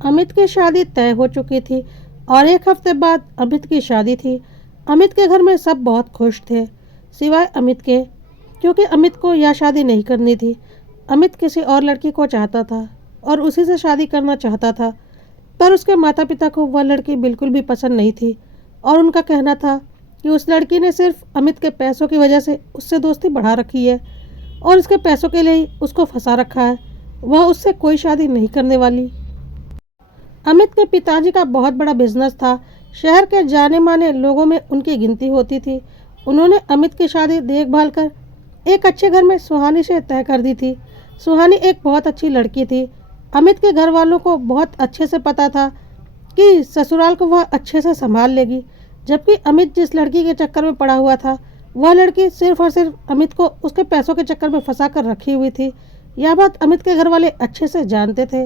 अमित की शादी तय हो चुकी थी और एक हफ्ते बाद अमित की शादी थी। अमित के घर में सब बहुत खुश थे, सिवाय अमित के, क्योंकि अमित को यह शादी नहीं करनी थी। अमित किसी और लड़की को चाहता था और उसी से शादी करना चाहता था, पर उसके माता पिता को वह लड़की बिल्कुल भी पसंद नहीं थी और उनका कहना था कि उस लड़की ने सिर्फ अमित के पैसों की वजह से उससे दोस्ती बढ़ा रखी है और उसके पैसों के लिए ही उसको फंसा रखा है। वह उससे कोई शादी नहीं करने वाली। अमित के पिताजी का बहुत बड़ा बिजनेस था। शहर के जाने माने लोगों में उनकी गिनती होती थी। उन्होंने अमित की शादी देखभाल कर एक अच्छे घर में सुहानी से तय कर दी थी। सुहानी एक बहुत अच्छी लड़की थी। अमित के घर वालों को बहुत अच्छे से पता था कि ससुराल को वह अच्छे से संभाल लेगी, जबकि अमित जिस लड़की के चक्कर में पड़ा हुआ था वह लड़की सिर्फ और सिर्फ अमित को उसके पैसों के चक्कर में फंसा कर रखी हुई थी। यह बात अमित के घर वाले अच्छे से जानते थे,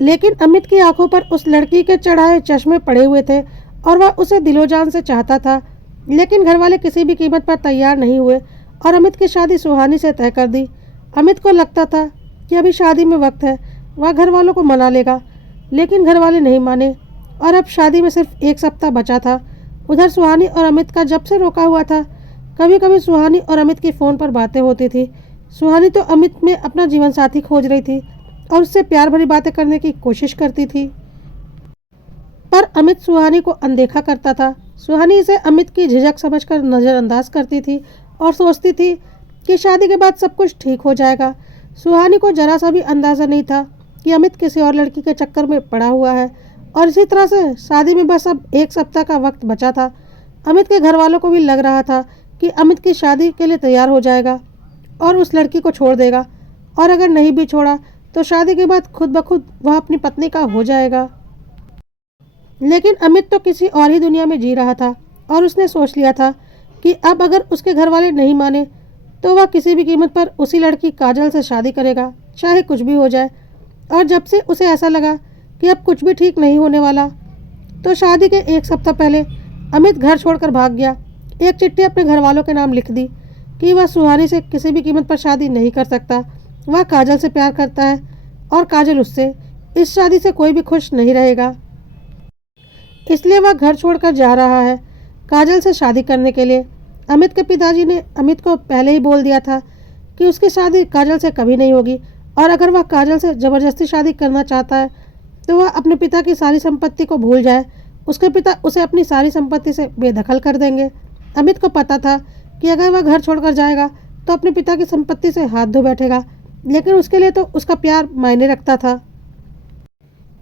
लेकिन अमित की आंखों पर उस लड़की के चढ़ाए चश्मे पड़े हुए थे और वह उसे दिलो जान से चाहता था। लेकिन घर वाले किसी भी कीमत पर तैयार नहीं हुए और अमित की शादी सुहानी से तय कर दी। अमित को लगता था कि अभी शादी में वक्त है, वह घर वालों को मना लेगा, लेकिन घर वाले नहीं माने और अब शादी में सिर्फ एक सप्ताह बचा था। उधर सुहानी और अमित का जब से रोका हुआ था। कभी कभी सुहानी और अमित की फ़ोन पर बातें होती थी। सुहानी तो अमित में अपना जीवन साथी खोज रही थी और उससे प्यार भरी बातें करने की कोशिश करती थी, पर अमित सुहानी को अनदेखा करता था। सुहानी इसे अमित की झिझक समझकर नज़रअंदाज करती थी और सोचती थी कि शादी के बाद सब कुछ ठीक हो जाएगा। सुहानी को जरा सा भी अंदाज़ा नहीं था कि अमित किसी और लड़की के चक्कर में पड़ा हुआ है और इसी तरह से शादी में बस अब एक सप्ताह का वक्त बचा था। अमित के घर वालों को भी लग रहा था कि अमित की शादी के लिए तैयार हो जाएगा और उस लड़की को छोड़ देगा, और अगर नहीं भी छोड़ा तो शादी के बाद खुद ब खुद वह अपनी पत्नी का हो जाएगा। लेकिन अमित तो किसी और ही दुनिया में जी रहा था और उसने सोच लिया था कि अब अगर उसके घर वाले नहीं माने तो वह किसी भी कीमत पर उसी लड़की काजल से शादी करेगा, चाहे कुछ भी हो जाए। और जब से उसे ऐसा लगा कि अब कुछ भी ठीक नहीं होने वाला, तो शादी के एक सप्ताह पहले अमित घर छोड़कर भाग गया। एक चिट्ठी अपने घर वालों के नाम लिख दी कि वह सुहानी से किसी भी कीमत पर शादी नहीं कर सकता। वह काजल से प्यार करता है और काजल उससे। इस शादी से कोई भी खुश नहीं रहेगा, इसलिए वह घर छोड़कर जा रहा है काजल से शादी करने के लिए। अमित के पिताजी ने अमित को पहले ही बोल दिया था कि उसकी शादी काजल से कभी नहीं होगी, और अगर वह काजल से ज़बरदस्ती शादी करना चाहता है तो वह अपने पिता की सारी संपत्ति को भूल जाए। उसके पिता उसे अपनी सारी संपत्ति से बेदखल कर देंगे। अमित को पता था कि अगर वह घर छोड़कर जाएगा तो अपने पिता की संपत्ति से हाथ धो बैठेगा, लेकिन उसके लिए तो उसका प्यार मायने रखता था।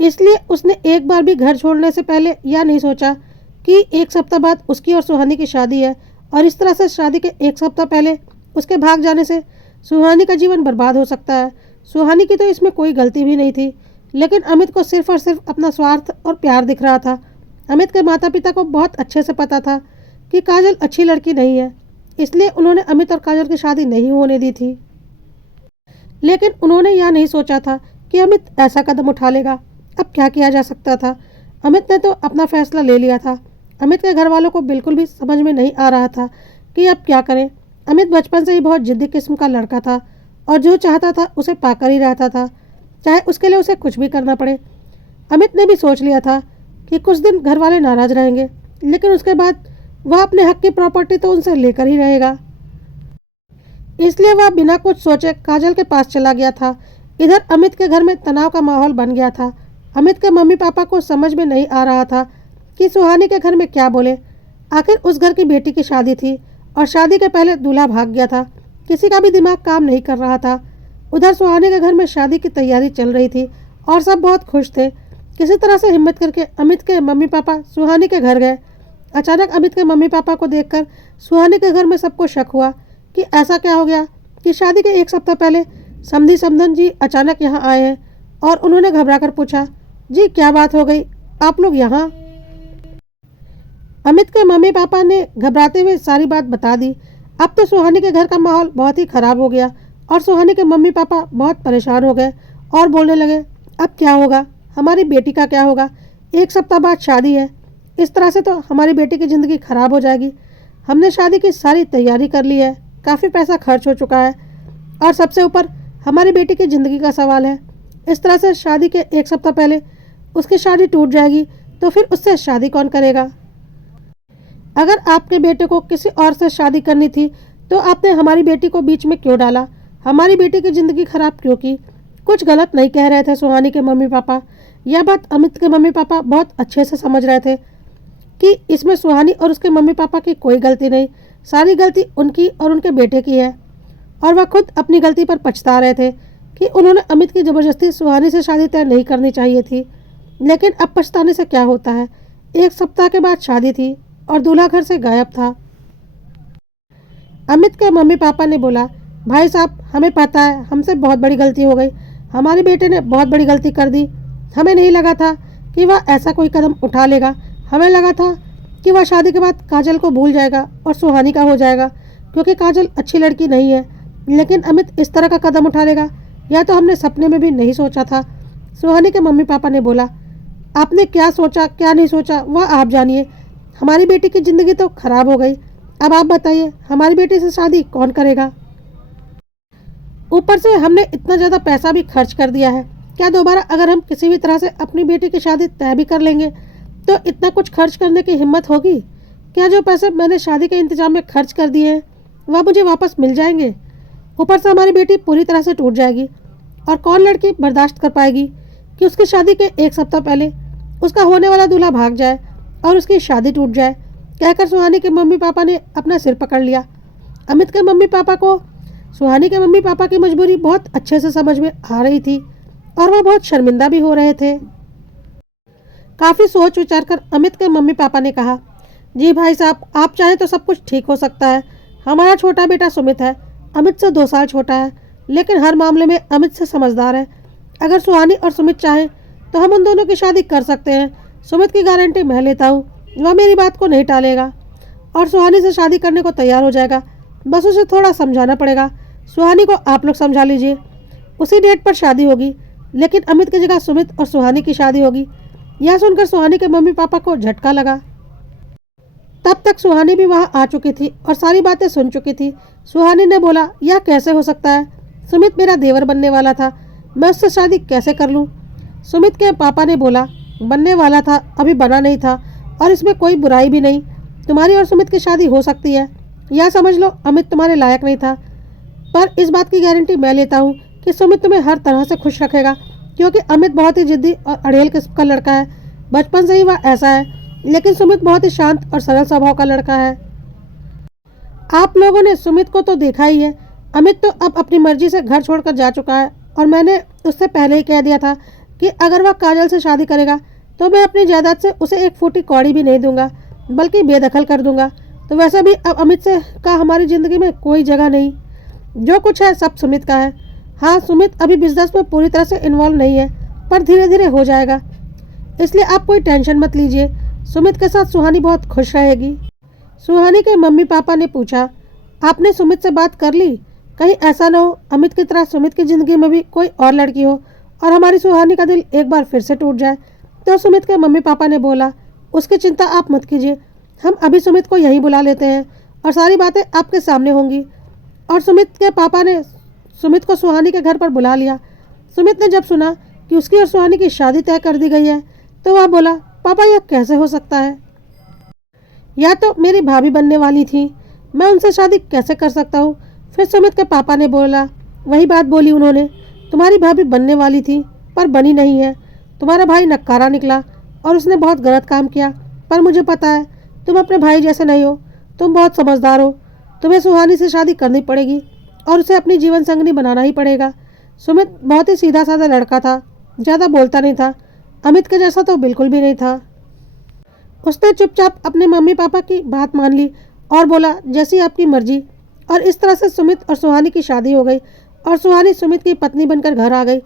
इसलिए उसने एक बार भी घर छोड़ने से पहले यह नहीं सोचा कि एक सप्ताह बाद उसकी और सुहानी की शादी है, और इस तरह से शादी के एक सप्ताह पहले उसके भाग जाने से सुहानी का जीवन बर्बाद हो सकता है। सुहानी की तो इसमें कोई गलती भी नहीं थी, लेकिन अमित को सिर्फ और सिर्फ अपना स्वार्थ और प्यार दिख रहा था। अमित के माता पिता को बहुत अच्छे से पता था कि काजल अच्छी लड़की नहीं है, इसलिए उन्होंने अमित और काजल की शादी नहीं होने दी थी। लेकिन उन्होंने यह नहीं सोचा था कि अमित ऐसा कदम उठा लेगा। अब क्या किया जा सकता था? अमित ने तो अपना फैसला ले लिया था। अमित के घर वालों को बिल्कुल भी समझ में नहीं आ रहा था कि अब क्या करें। अमित बचपन से ही बहुत जिद्दी किस्म का लड़का था और जो चाहता था उसे पाकर ही रहता था, चाहे उसके लिए उसे कुछ भी करना पड़े। अमित ने भी सोच लिया था कि कुछ दिन घर वाले नाराज रहेंगे, लेकिन उसके बाद वह अपने हक की प्रॉपर्टी तो उनसे लेकर ही रहेगा। इसलिए वह बिना कुछ सोचे काजल के पास चला गया था। इधर अमित के घर में तनाव का माहौल बन गया था। अमित के मम्मी पापा को समझ में नहीं आ रहा था कि सुहानी के घर में क्या बोले। आखिर उस घर की बेटी की शादी थी और शादी के पहले दूल्हा भाग गया था। किसी का भी दिमाग काम नहीं कर रहा था। उधर सुहानी के घर में शादी की तैयारी चल रही थी और सब बहुत खुश थे। किसी तरह से हिम्मत करके अमित के मम्मी पापा सुहानी के घर गए। अचानक अमित के मम्मी पापा को देखकर सुहानी के घर में सबको शक हुआ कि ऐसा क्या हो गया कि शादी के एक सप्ताह पहले समधी समधन जी अचानक यहाँ आए हैं, और उन्होंने घबराकर पूछा, जी क्या बात हो गई, आप लोग यहाँ? अमित के मम्मी पापा ने घबराते हुए सारी बात बता दी। अब तो सुहानी के घर का माहौल बहुत ही खराब हो गया और सुहानी के मम्मी पापा बहुत परेशान हो गए और बोलने लगे, अब क्या होगा, हमारी बेटी का क्या होगा, एक सप्ताह बाद शादी है, इस तरह से तो हमारी बेटी की ज़िंदगी खराब हो जाएगी। हमने शादी की सारी तैयारी कर ली है, काफ़ी पैसा खर्च हो चुका है, और सबसे ऊपर हमारी बेटी की ज़िंदगी का सवाल है। इस तरह से शादी के एक सप्ताह पहले उसकी शादी टूट जाएगी तो फिर उससे शादी कौन करेगा? अगर आपके बेटे को किसी और से शादी करनी थी तो आपने हमारी बेटी को बीच में क्यों डाला? हमारी बेटी की ज़िंदगी खराब क्यों की? कुछ गलत नहीं कह रहे थे सुहानी के मम्मी पापा। यह बात अमित के मम्मी पापा बहुत अच्छे से समझ रहे थे कि इसमें सुहानी और उसके मम्मी पापा की कोई गलती नहीं, सारी गलती उनकी और उनके बेटे की है। और वह खुद अपनी गलती पर पछता रहे थे कि उन्होंने अमित की ज़बरदस्ती सुहानी से शादी तय नहीं करनी चाहिए थी। लेकिन अब पछताने से क्या होता है? एक सप्ताह के बाद शादी थी और दूल्हा घर से गायब था। अमित के मम्मी पापा ने बोला, भाई साहब, हमें पता है हमसे बहुत बड़ी गलती हो गई। हमारे बेटे ने बहुत बड़ी गलती कर दी। हमें नहीं लगा था कि वह ऐसा कोई कदम उठा लेगा। हमें लगा था कि वह शादी के बाद काजल को भूल जाएगा और सुहानी का हो जाएगा, क्योंकि काजल अच्छी लड़की नहीं है। लेकिन अमित इस तरह का कदम उठा लेगा, यह तो हमने सपने में भी नहीं सोचा था। सुहानी के मम्मी पापा ने बोला, आपने क्या सोचा क्या नहीं सोचा वह आप जानिए। हमारी बेटी की ज़िंदगी तो खराब हो गई। अब आप बताइए, हमारी बेटी से शादी कौन करेगा? ऊपर से हमने इतना ज़्यादा पैसा भी खर्च कर दिया है। क्या दोबारा अगर हम किसी भी तरह से अपनी बेटी की शादी तय भी कर लेंगे तो इतना कुछ खर्च करने की हिम्मत होगी? क्या जो पैसे मैंने शादी के इंतजाम में खर्च कर दिए हैं वह मुझे वापस मिल जाएंगे? ऊपर से हमारी बेटी पूरी तरह से टूट जाएगी और कौन लड़की बर्दाश्त कर पाएगी कि उसकी शादी के एक सप्ताह पहले उसका होने वाला दूल्हा भाग जाए और उसकी शादी टूट जाए? कहकर सुहानी के मम्मी पापा ने अपना सिर पकड़ लिया। अमित के मम्मी पापा को सुहानी के मम्मी पापा की मजबूरी बहुत अच्छे से समझ में आ रही थी और वह बहुत शर्मिंदा भी हो रहे थे। काफ़ी सोच विचार कर अमित के मम्मी पापा ने कहा, जी भाई साहब, आप चाहें तो सब कुछ ठीक हो सकता है। हमारा छोटा बेटा सुमित है, अमित से 2 साल छोटा है, लेकिन हर मामले में अमित से समझदार है। अगर सुहानी और सुमित चाहें तो हम उन दोनों की शादी कर सकते हैं। सुमित की गारंटी मैं लेता हूँ, वह मेरी बात को नहीं टालेगा और सुहानी से शादी करने को तैयार हो जाएगा। बस उसे थोड़ा समझाना पड़ेगा। सुहानी को आप लोग समझा लीजिए, उसी डेट पर शादी होगी, लेकिन अमित की जगह सुमित और सुहानी की शादी होगी। यह सुनकर सुहानी के मम्मी पापा को झटका लगा। तब तक सुहानी भी वहां आ चुकी थी और सारी बातें सुन चुकी थी। सुहानी ने बोला, यह कैसे हो सकता है? सुमित मेरा देवर बनने वाला था, मैं उससे शादी कैसे कर लूँ? सुमित के पापा ने बोला, बनने वाला था, अभी बना नहीं था और इसमें कोई बुराई भी नहीं। तुम्हारी और सुमित की शादी हो सकती है। यह समझ लो अमित तुम्हारे लायक नहीं था, पर इस बात की गारंटी मैं लेता हूँ कि सुमित तुम्हें हर तरह से खुश रखेगा, क्योंकि अमित बहुत ही जिद्दी और अड़ेल किस्म का लड़का है। बचपन से ही वह ऐसा है, लेकिन सुमित बहुत ही शांत और सरल स्वभाव का लड़का है। आप लोगों ने सुमित को तो देखा ही है। अमित तो अब अपनी मर्जी से घर छोड़कर जा चुका है और मैंने उससे पहले ही कह दिया था कि अगर वह काजल से शादी करेगा तो मैं अपनी जायदाद से उसे एक फूटी कौड़ी भी नहीं दूंगा, बल्कि बेदखल कर दूंगा। तो वैसे भी अब अमित से का हमारी ज़िंदगी में कोई जगह नहीं। जो कुछ है सब सुमित का है। हाँ, सुमित अभी बिजनेस में पूरी तरह से इन्वॉल्व नहीं है, पर धीरे धीरे हो जाएगा, इसलिए आप कोई टेंशन मत लीजिए। सुमित के साथ सुहानी बहुत खुश रहेगी। सुहानी के मम्मी पापा ने पूछा, आपने सुमित से बात कर ली? कहीं ऐसा ना हो अमित की तरह सुमित की ज़िंदगी में भी कोई और लड़की हो और हमारी सुहानी का दिल एक बार फिर से टूट जाए। तो सुमित के मम्मी पापा ने बोला, उसकी चिंता आप मत कीजिए, हम अभी सुमित को यहीं बुला लेते हैं और सारी बातें आपके सामने होंगी। और सुमित के पापा ने सुमित को सुहानी के घर पर बुला लिया। सुमित ने जब सुना कि उसकी और सुहानी की शादी तय कर दी गई है तो वह बोला, पापा यह कैसे हो सकता है? या तो मेरी भाभी बनने वाली थी, मैं उनसे शादी कैसे कर सकता हूँ? फिर सुमित के पापा ने बोला, वही बात बोली उन्होंने, तुम्हारी भाभी बनने वाली थी पर बनी नहीं है। तुम्हारा भाई नक्कारा निकला और उसने बहुत गलत काम किया, पर मुझे पता है तुम अपने भाई जैसे नहीं हो, तुम बहुत समझदार हो। तुम्हें सुहानी से शादी करनी पड़ेगी और उसे अपनी जीवन संगनी बनाना ही पड़ेगा। सुमित बहुत ही सीधा साधा लड़का था, ज़्यादा बोलता नहीं था, अमित के जैसा तो बिल्कुल भी नहीं था। उसने चुपचाप अपने मम्मी पापा की बात मान ली और बोला, जैसी आपकी मर्जी। और इस तरह से सुमित और सुहानी की शादी हो गई और सुहानी सुमित की पत्नी बनकर घर आ गई।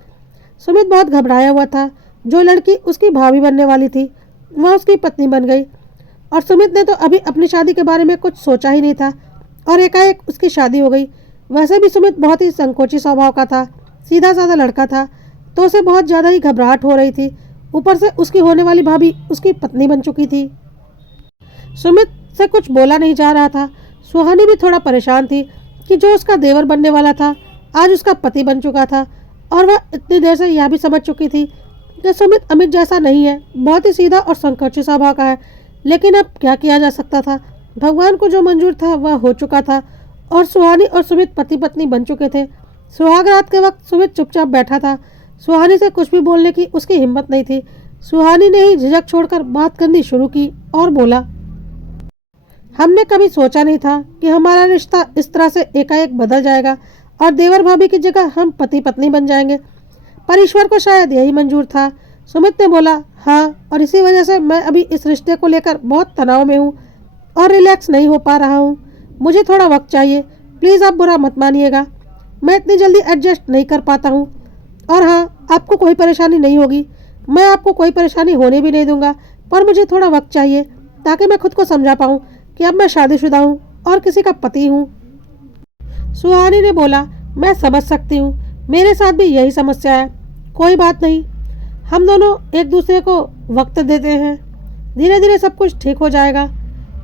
सुमित बहुत घबराया हुआ था। जो लड़की उसकी भाभी बनने वाली थी वह उसकी पत्नी बन गई और सुमित ने तो अभी अपनी शादी के बारे में कुछ सोचा ही नहीं था और एकाएक उसकी शादी हो गई। वैसे भी सुमित बहुत ही संकोची स्वभाव का था, सीधा साधा लड़का था, तो उसे बहुत ज़्यादा ही घबराहट हो रही थी। ऊपर से उसकी होने वाली भाभी उसकी पत्नी बन चुकी थी। सुमित से कुछ बोला नहीं जा रहा था। सुहानी भी थोड़ा परेशान थी कि जो उसका देवर बनने वाला था आज उसका पति बन चुका था और वह इतनी देर से यह भी समझ चुकी थी कि सुमित अमित जैसा नहीं है, बहुत ही सीधा और संकोची स्वभाव का है। लेकिन अब क्या किया जा सकता था। भगवान को जो मंजूर था वह हो चुका था और सुहानी और सुमित पति पत्नी बन चुके थे। सुहाग रात के वक्त सुमित चुपचाप बैठा था। सुहानी से कुछ भी बोलने की उसकी हिम्मत नहीं थी। सुहानी ने ही झिझक छोड़कर बात करनी शुरू की और बोला, हमने कभी सोचा नहीं था कि हमारा रिश्ता इस तरह से एकाएक बदल जाएगा और देवर भाभी की जगह हम पति पत्नी बन जाएंगे। पर ईश्वर को शायद यही मंजूर था। सुमित ने बोला, हाँ, और इसी वजह से मैं अभी इस रिश्ते को लेकर बहुत तनाव में हूँ और रिलैक्स नहीं हो पा रहा हूँ। मुझे थोड़ा वक्त चाहिए, प्लीज़ आप बुरा मत मानिएगा। मैं इतनी जल्दी एडजस्ट नहीं कर पाता हूँ। और हाँ, आपको कोई परेशानी नहीं होगी, मैं आपको कोई परेशानी होने भी नहीं दूंगा, पर मुझे थोड़ा वक्त चाहिए ताकि मैं खुद को समझा पाऊँ कि अब मैं शादीशुदा हूँ और किसी का पति हूँ। सुहानी ने बोला, मैं समझ सकती हूँ, मेरे साथ भी यही समस्या है। कोई बात नहीं, हम दोनों एक दूसरे को वक्त देते हैं, धीरे धीरे सब कुछ ठीक हो जाएगा।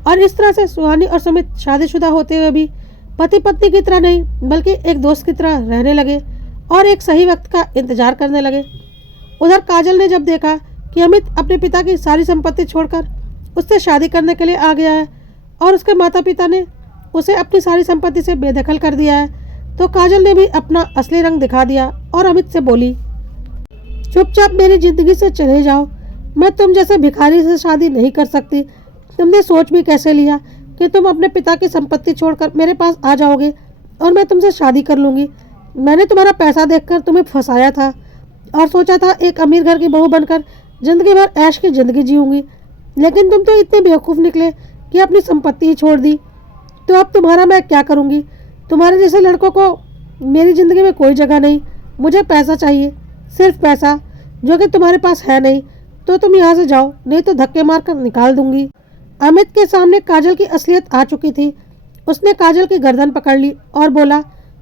और इस तरह से सुहानी और सुमित शादीशुदा होते हुए भी पति पत्नी की तरह नहीं बल्कि एक दोस्त की तरह रहने लगे और एक सही वक्त का इंतजार करने लगे। उधर काजल ने जब देखा कि अमित अपने पिता की सारी संपत्ति छोड़कर उससे शादी करने के लिए आ गया है और उसके माता पिता ने उसे अपनी सारी संपत्ति से बेदखल कर दिया है, तो काजल ने भी अपना असली रंग दिखा दिया और अमित से बोली, चुपचाप मेरी जिंदगी से चले जाओ, मैं तुम जैसे भिखारी से शादी नहीं कर सकती। तुमने सोच भी कैसे लिया कि तुम अपने पिता की संपत्ति छोड़कर मेरे पास आ जाओगे और मैं तुमसे शादी कर लूँगी। मैंने तुम्हारा पैसा देखकर तुम्हें फंसाया था और सोचा था एक अमीर घर की बहू बनकर जिंदगी भर ऐश की ज़िंदगी जीऊँगी, लेकिन तुम तो इतने बेवकूफ़ निकले कि अपनी संपत्ति ही छोड़ दी। तो अब तुम्हारा मैं क्या करूँगी। तुम्हारे जैसे लड़कों को मेरी ज़िंदगी में कोई जगह नहीं। मुझे पैसा चाहिए, सिर्फ पैसा, जो कि तुम्हारे पास है नहीं। तो तुम यहाँ से जाओ, नहीं तो धक्के मारकर निकाल दूंगी। अमित के सामने काजल की असलियत आ चुकी थी। उसने काजल की गर्दन पकड़ ली और बोला,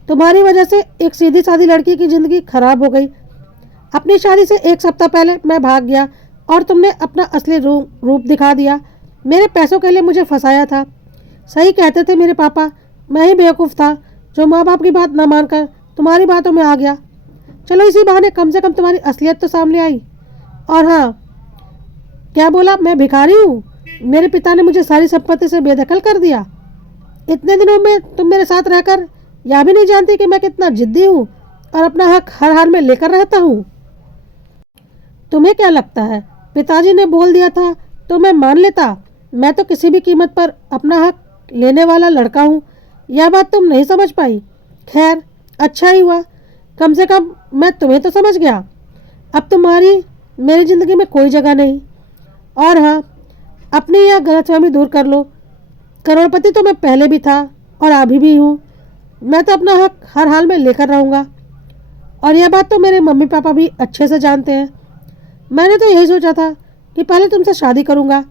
तुम्हारी वजह से एक सीधी सादी लड़की की ज़िंदगी खराब हो गई। अपनी शादी से एक सप्ताह पहले मैं भाग गया और तुमने अपना असली रूप दिखा दिया। मेरे पैसों के लिए मुझे फंसाया था। सही कहते थे मेरे पापा, मैं ही बेवकूफ़ था जो माँ बाप की बात न मानकर तुम्हारी बातों में आ गया। चलो इसी बहाने कम से कम तुम्हारी असलियत तो सामने आई। और हाँ, क्या बोला, मैं भिखारी हूँ? मेरे पिता ने मुझे सारी संपत्ति से बेदखल कर दिया। इतने दिनों में तुम मेरे साथ रहकर यह भी नहीं जानती कि मैं कितना जिद्दी हूँ और अपना हक हर हाल में लेकर रहता हूँ। तुम्हें क्या लगता है पिताजी ने बोल दिया था तो मैं मान लेता? मैं तो किसी भी कीमत पर अपना हक लेने वाला लड़का हूँ। यह बात तुम नहीं समझ पाई। खैर, अच्छा ही हुआ, कम से कम मैं तुम्हें तो समझ गया। अब तुम्हारी मेरी ज़िंदगी में कोई जगह नहीं। और हाँ, अपनी यह गलतफहमी दूर कर लो। करोड़पति तो मैं पहले भी था और अभी भी हूँ। मैं तो अपना हक हर हाल में लेकर रहूँगा और यह बात तो मेरे मम्मी पापा भी अच्छे से जानते हैं। मैंने तो यही सोचा था कि पहले तुमसे शादी करूँगा,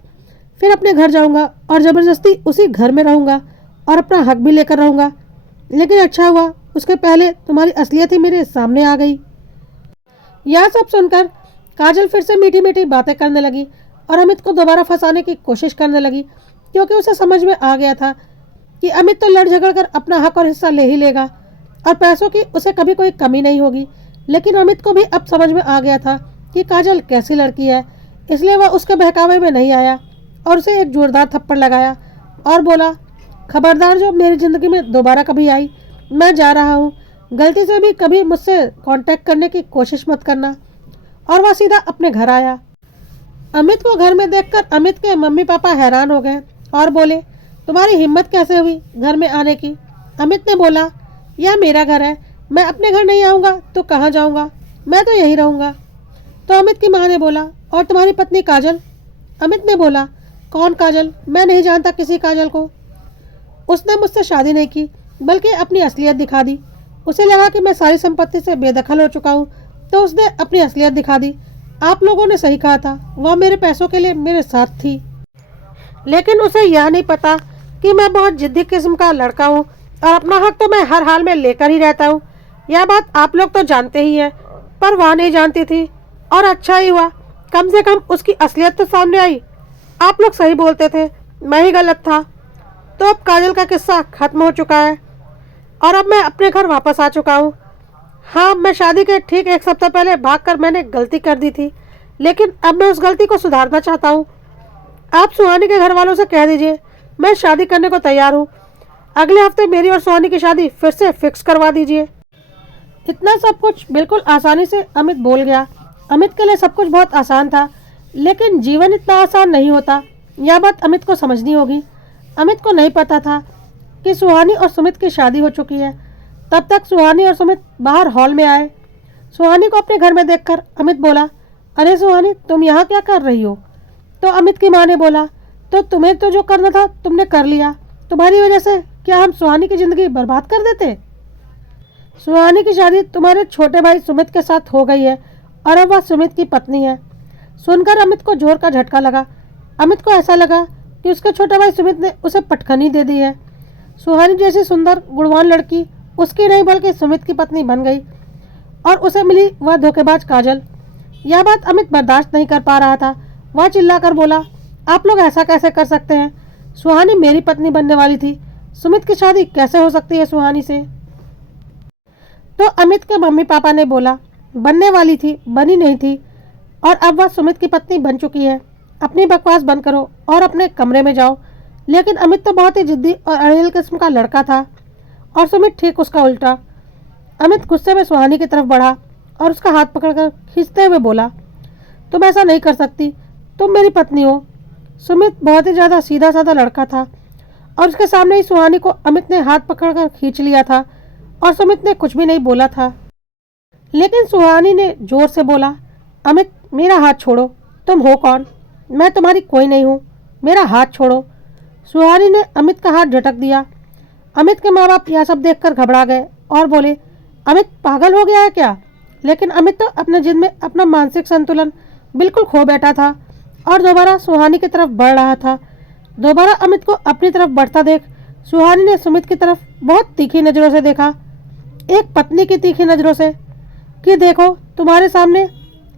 फिर अपने घर जाऊँगा और ज़बरदस्ती उसी घर में रहूँगा और अपना हक भी लेकर रहूँगा। लेकिन अच्छा हुआ, उसके पहले तुम्हारी असलियत ही मेरे सामने आ गई। यह सब सुनकर काजल फिर से मीठी मीठी बातें करने लगी और अमित को दोबारा फंसाने की कोशिश करने लगी, क्योंकि उसे समझ में आ गया था कि अमित तो लड़ झगड़ कर अपना हक और हिस्सा ले ही लेगा और पैसों की उसे कभी कोई कमी नहीं होगी। लेकिन अमित को भी अब समझ में आ गया था कि काजल कैसी लड़की है, इसलिए वह उसके बहकावे में नहीं आया और उसे एक जोरदार थप्पड़ लगाया और बोला, खबरदार जो मेरी ज़िंदगी में दोबारा कभी आई, मैं जा रहा हूँ। गलती से भी कभी मुझसे कांटेक्ट करने की कोशिश मत करना। और वह सीधा अपने घर आया। अमित को घर में देखकर अमित के मम्मी पापा हैरान हो गए और बोले, तुम्हारी हिम्मत कैसे हुई घर में आने की? अमित ने बोला, यह मेरा घर है, मैं अपने घर नहीं आऊँगा तो कहाँ जाऊँगा, मैं तो यहीं रहूँगा। तो अमित की माँ ने बोला, और तुम्हारी पत्नी काजल? अमित ने बोला, कौन काजल? मैं नहीं जानता किसी काजल को। उसने मुझसे शादी नहीं की बल्कि अपनी असलियत दिखा दी। उसे लगा कि मैं सारी संपत्ति से बेदखल हो चुका हूँ तो उसने अपनी असलियत दिखा दी। आप लोगों ने सही कहा था, वह मेरे पैसों के लिए मेरे साथ थी, लेकिन उसे यह नहीं पता कि मैं बहुत जिद्दी किस्म का लड़का हूँ और अपना हक तो मैं हर हाल में लेकर ही रहता हूँ। यह बात आप लोग तो जानते ही हैं, पर वह नहीं जानती थी। और अच्छा ही हुआ, कम से कम उसकी असलियत तो सामने आई। आप लोग सही बोलते थे, मैं ही गलत था। तो अब काजल का किस्सा खत्म हो चुका है और अब मैं अपने घर वापस आ चुका हूँ। हाँ, मैं शादी के ठीक एक सप्ताह पहले भागकर मैंने गलती कर दी थी, लेकिन अब मैं उस गलती को सुधारना चाहता हूँ। आप सुहानी के घर वालों से कह दीजिए, मैं शादी करने को तैयार हूँ। अगले हफ्ते मेरी और सुहानी की शादी फिर से फिक्स करवा दीजिए। इतना सब कुछ बिल्कुल आसानी से अमित बोल गया। अमित के लिए सब कुछ बहुत आसान था, लेकिन जीवन इतना आसान नहीं होता। यह बात अमित को समझनी होगी। अमित को नहीं पता था कि सुहानी और सुमित की शादी हो चुकी है। तब तक सुहानी और सुमित बाहर हॉल में आए। सुहानी को अपने घर में देखकर अमित बोला, अरे सुहानी, तुम यहाँ क्या कर रही हो? तो अमित की माँ ने बोला, तो तुम्हें तो जो करना था तुमने कर लिया। तुम्हारी वजह से क्या हम सुहानी की जिंदगी बर्बाद कर देते? सुहानी की शादी तुम्हारे छोटे भाई सुमित के साथ हो गई है और अब वह सुमित की पत्नी है। सुनकर अमित को जोर का झटका लगा। अमित को ऐसा लगा कि उसके छोटे भाई सुमित ने उसे पटखनी दे दी है। सुहानी जैसी सुंदर गुणवान लड़की उसकी नहीं बल्कि सुमित की पत्नी बन गई और उसे मिली वह धोखेबाज काजल। यह बात अमित बर्दाश्त नहीं कर पा रहा था। वह चिल्लाकर बोला, आप लोग ऐसा कैसे कर सकते हैं? सुहानी मेरी पत्नी बनने वाली थी। सुमित की शादी कैसे हो सकती है सुहानी से? तो अमित के मम्मी पापा ने बोला, बनने वाली थी, बनी नहीं थी, और अब वह सुमित की पत्नी बन चुकी है। अपनी बकवास बंद करो और अपने कमरे में जाओ। लेकिन अमित तो बहुत ही जिद्दी और अड़ियल किस्म का लड़का था और सुमित ठीक उसका उल्टा। अमित गुस्से में सुहानी की तरफ बढ़ा और उसका हाथ पकड़कर खींचते हुए बोला, तुम ऐसा नहीं कर सकती, तुम मेरी पत्नी हो। सुमित बहुत ही ज़्यादा सीधा साधा लड़का था और उसके सामने ही सुहानी को अमित ने हाथ पकड़कर खींच लिया था और सुमित ने कुछ भी नहीं बोला था। लेकिन सुहानी ने जोर से बोला, अमित, मेरा हाथ छोड़ो। तुम हो कौन? मैं तुम्हारी कोई नहीं हूँ। मेरा हाथ छोड़ो। सुहानी ने अमित का हाथ झटक दिया। अमित के माँ बाप यह सब देखकर घबरा गए और बोले, अमित पागल हो गया है क्या? लेकिन अमित तो अपने जिद में अपना मानसिक संतुलन बिल्कुल खो बैठा था और दोबारा सुहानी की तरफ बढ़ रहा था। दोबारा अमित को अपनी तरफ बढ़ता देख सुहानी ने सुमित की तरफ बहुत तीखी नज़रों से देखा। एक पत्नी की तीखी नज़रों से कि देखो, तुम्हारे सामने,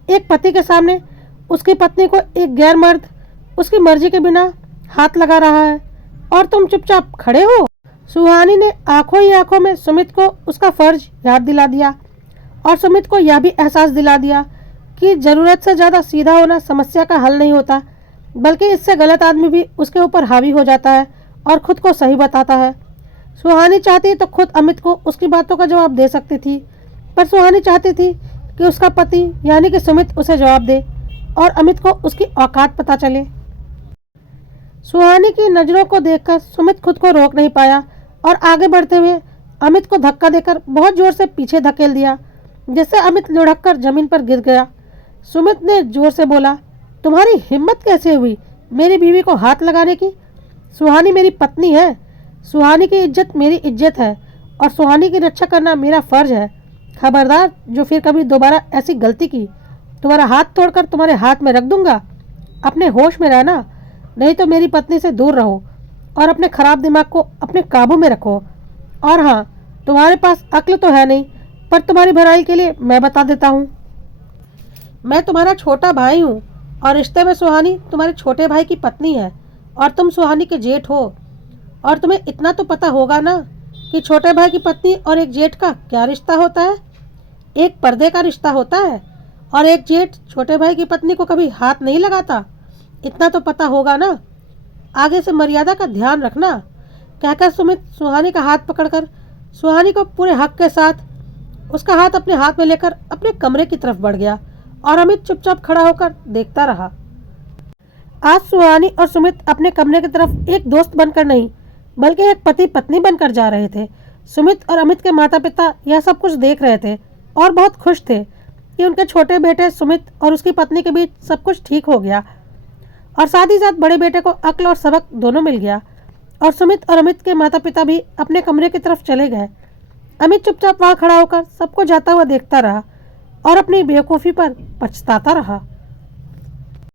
एक पति के सामने उसकी पत्नी को एक गैर मर्द उसकी मर्जी के बिना हाथ लगा रहा है और तुम चुपचाप खड़े हो। सुहानी ने आंखों ही आंखों में सुमित को उसका फर्ज याद दिला दिया और सुमित को यह भी एहसास दिला दिया कि ज़रूरत से ज़्यादा सीधा होना समस्या का हल नहीं होता, बल्कि इससे गलत आदमी भी उसके ऊपर हावी हो जाता है और खुद को सही बताता है। सुहानी चाहती तो खुद अमित को उसकी बातों का जवाब दे सकती थी, पर सुहानी चाहती थी कि उसका पति यानी कि सुमित उसे जवाब दे और अमित को उसकी औकात पता चले। सुहानी की नज़रों को देखकर सुमित खुद को रोक नहीं पाया और आगे बढ़ते हुए अमित को धक्का देकर बहुत जोर से पीछे धकेल दिया, जिससे अमित लुढ़क कर जमीन पर गिर गया। सुमित ने जोर से बोला, तुम्हारी हिम्मत कैसे हुई मेरी बीवी को हाथ लगाने की? सुहानी मेरी पत्नी है। सुहानी की इज्जत मेरी इज्जत है और सुहानी की रक्षा करना मेरा फर्ज है। खबरदार, जो फिर कभी दोबारा ऐसी गलती की, तुम्हारा हाथ तोड़कर तुम्हारे हाथ में रख दूंगा। अपने होश में रहना, नहीं तो मेरी पत्नी से दूर रहो और अपने खराब दिमाग को अपने काबू में रखो। और हाँ, तुम्हारे पास अक्ल तो है नहीं, पर तुम्हारी भलाई के लिए मैं बता देता हूँ। मैं तुम्हारा छोटा भाई हूँ और रिश्ते में सुहानी तुम्हारे छोटे भाई की पत्नी है और तुम सुहानी के जेठ हो। और तुम्हें इतना तो पता होगा ना कि छोटे भाई की पत्नी और एक जेठ का क्या रिश्ता होता है। एक पर्दे का रिश्ता होता है और एक जेठ छोटे भाई की पत्नी को कभी हाथ नहीं लगाता। इतना तो पता होगा ना। आगे से मर्यादा का ध्यान रखना। कहकर सुमित सुहानी का हाथ पकड़कर सुहानी को पूरे हक के साथ उसका हाथ अपने हाथ में लेकर अपने कमरे की तरफ बढ़ गया और अमित चुपचाप खड़ा होकर देखता रहा। आज सुहानी और सुमित अपने कमरे की तरफ एक दोस्त बनकर नहीं, बल्कि एक पति पत्नी बनकर जा रहे थे। सुमित और अमित के माता पिता यह सब कुछ देख रहे थे और बहुत खुश थे कि उनके छोटे बेटे सुमित और उसकी पत्नी के बीच सब कुछ ठीक हो गया और साथ ही साथ बड़े बेटे को अक्ल और सबक दोनों मिल गया। और सुमित और अमित के माता पिता भी अपने कमरे की तरफ चले गए। अमित चुपचाप वहाँ खड़ा होकर सबको जाता हुआ देखता रहा और अपनी बेवकूफ़ी पर पछताता रहा।